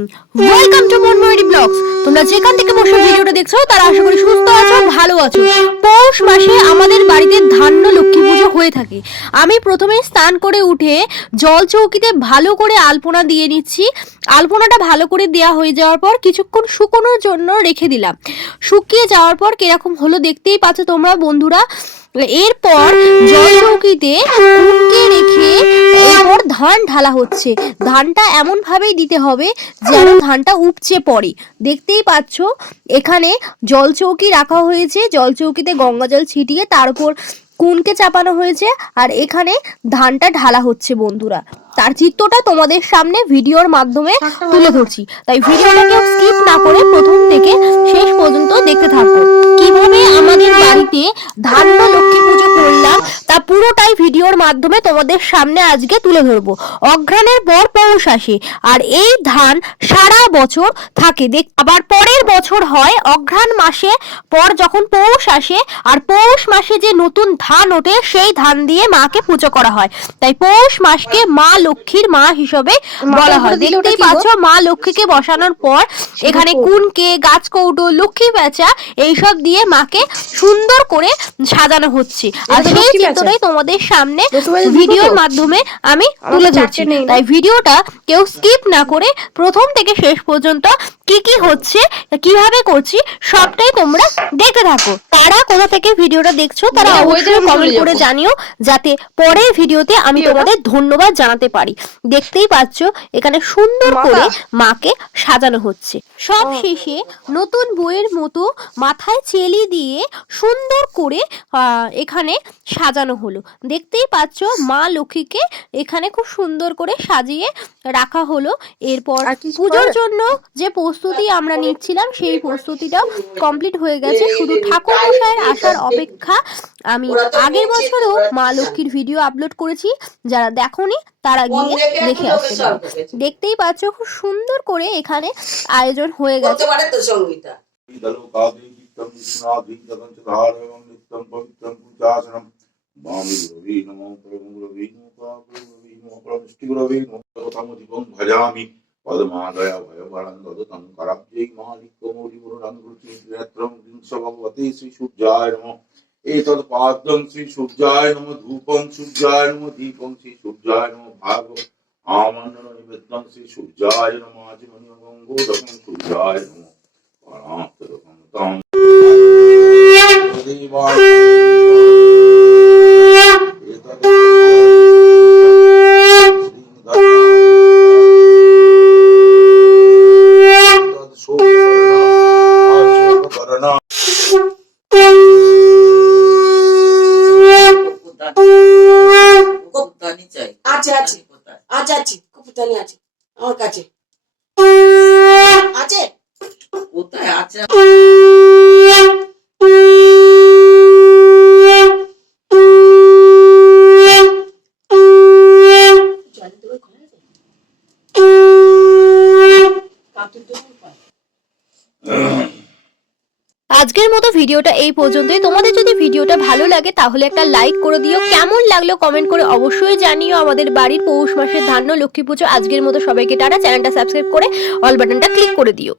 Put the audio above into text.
Morning, welcome to Monmayuri blogs. তোমরা যেখান থেকে বসে ভিডিওটা দেখছো তারা আশা করি সুস্থ আছো, ভালো আছো। পৌষ মাসে আমাদের বাড়িতে ধান্য লক্ষ্মী পুজো হয়ে থাকে। আমি প্রথমে স্নান করে উঠে জল চৌকিতে ভালো করে আলপনা দিয়ে নিচ্ছি। আলপনাটা ভালো করে দেওয়া হয়ে যাওয়ার পর কিছুক্ষণ শুকোনোর জন্য রেখে দিলাম। শুকিয়ে যাওয়ার পর কিরকম হলো দেখতেই পাচ্ছ তোমরা বন্ধুরা। এরপর জল চৌকিতে কুটকে রেখে এরপর ধান ঢালা হচ্ছে। ধানটা এমন ভাবেই দিতে হবে যেন ধানটা উপচে পড়ে। দেখতেই পাচ্ছ এখানে জল চৌকি রাখা হয়েছে, জল চৌকিতে গঙ্গা জল ছিটিয়ে তার উপর কুনকে চাপানো হয়েছে, আর এখানে ধানটা ঢালা হচ্ছে বন্ধুরা। তার চিত্রটা তোমাদের সামনে ভিডিওর মাধ্যমে তুলে ধরছি, তাই ভিডিওটাকে স্কিপ না করে প্রথম থেকে শেষ পর্যন্ত দেখতে থাকো। কিভাবে আমাদের বাড়িতে ধান্য লক্ষ্মী পুজো করলাম তা পুরোটাই ভিডিওর মাধ্যমে তোমাদের সামনে আজকে তুলে ধরবো। অঘ্রাণের পর পৌষ আসে, আর এই ধান সারা বছর থাকে। আবার পরের বছর হয় অঘ্রাণ মাসে পর যখন পৌষ আসে, আর পৌষ মাসে যে নতুন ধান ওঠে সেই ধান দিয়ে মাকে পুজো করা হয়। তাই পৌষ মাসকে মা লক্ষ্মীর মা হিসেবে বলা হয়। দেখতেই পাচ্ছ মা লক্ষ্মীকে বসানোর পর এখানে কুনকে, গাছ কৌটো, লক্ষ্মী প্যাঁচা এইসব দিয়ে মাকে সুন্দর করে সাজানো হচ্ছে। আর সেই চিত্রটাই তোমাদের সামনে ভিডিওর মাধ্যমে আমি তুলে ধরছি। তাই ভিডিওটা কেউ স্কিপ না করে প্রথম থেকে শেষ পর্যন্ত কি কি হচ্ছে, কিভাবে করছি সবটাই তোমরা দেখতে থাকো। তারা কোথা থেকে ভিডিওটা দেখছো তারা অবশ্যই কমেন্ট করে জানিও, যাতে পরের ভিডিওতে আমি তোমাদের ধন্যবাদ জানাতে পারি। দেখতেই পাচ্ছ এখানে সুন্দর করে মাকে সাজানো হচ্ছে। সব শেষে নতুন বইয়ের মতো মাথায় চেলি দিয়ে সুন্দর করে এখানে সাজানো হলো। দেখতেই পাচ্ছ মা লক্ষ্মীকে এখানে খুব সুন্দর করে সাজিয়ে রাখা হলো। এরপর পুজোর জন্য যে প্রস্তুতি আমরা নিচ্ছিলাম সেই প্রস্তুতিটাও কমপ্লিট হয়ে গেছে, শুধু ঠাকুর মশাইয়ের আসার অপেক্ষা। আমি আগের বছরও মা লক্ষ্মীর ভিডিও আপলোড করেছি, যারা দেখোনি তারা গিয়ে দেখে আসতে পারো। দেখতেই পাচ্ছ খুব সুন্দর করে এখানে আয়োজন হয়ে গেছে। পদ্মাদয়া ভয়বরন্দদতং করব্জৈ মালিক্যমৌলিপুররঙ্গুচিনেত্রং ভগবতে শ্রী সূর্যায় নমঃ। এতৎ পাদ্যং শ্রী সূর্যায় নমঃ, ধূপং সূর্যায় নমঃ, দীপং শ্রী সূর্যায় নমঃ, ভাগ আমন্ত্রণ নিবেদন শ্রী সূর্যায় নমঃ, আচমনীয় গঙ্গোদকং সূর্যায় নমঃ, পরান্তরকং তং দেবায় আমার কাছে আছে, কোথায় আছে? আজকের মতো ভিডিওটা এই পর্যন্তই। তোমাদের যদি ভিডিওটা ভালো লাগে তাহলে একটা লাইক করে দিও। কেমন লাগলো কমেন্ট করে অবশ্যই জানিও। আমাদের বাড়ির পৌষ মাসের ধান্য লক্ষ্মী পুজো আজকের মতো সবাইকে টাটা। চ্যানেলটা সাবস্ক্রাইব করে অল বাটনটা ক্লিক করে দিও।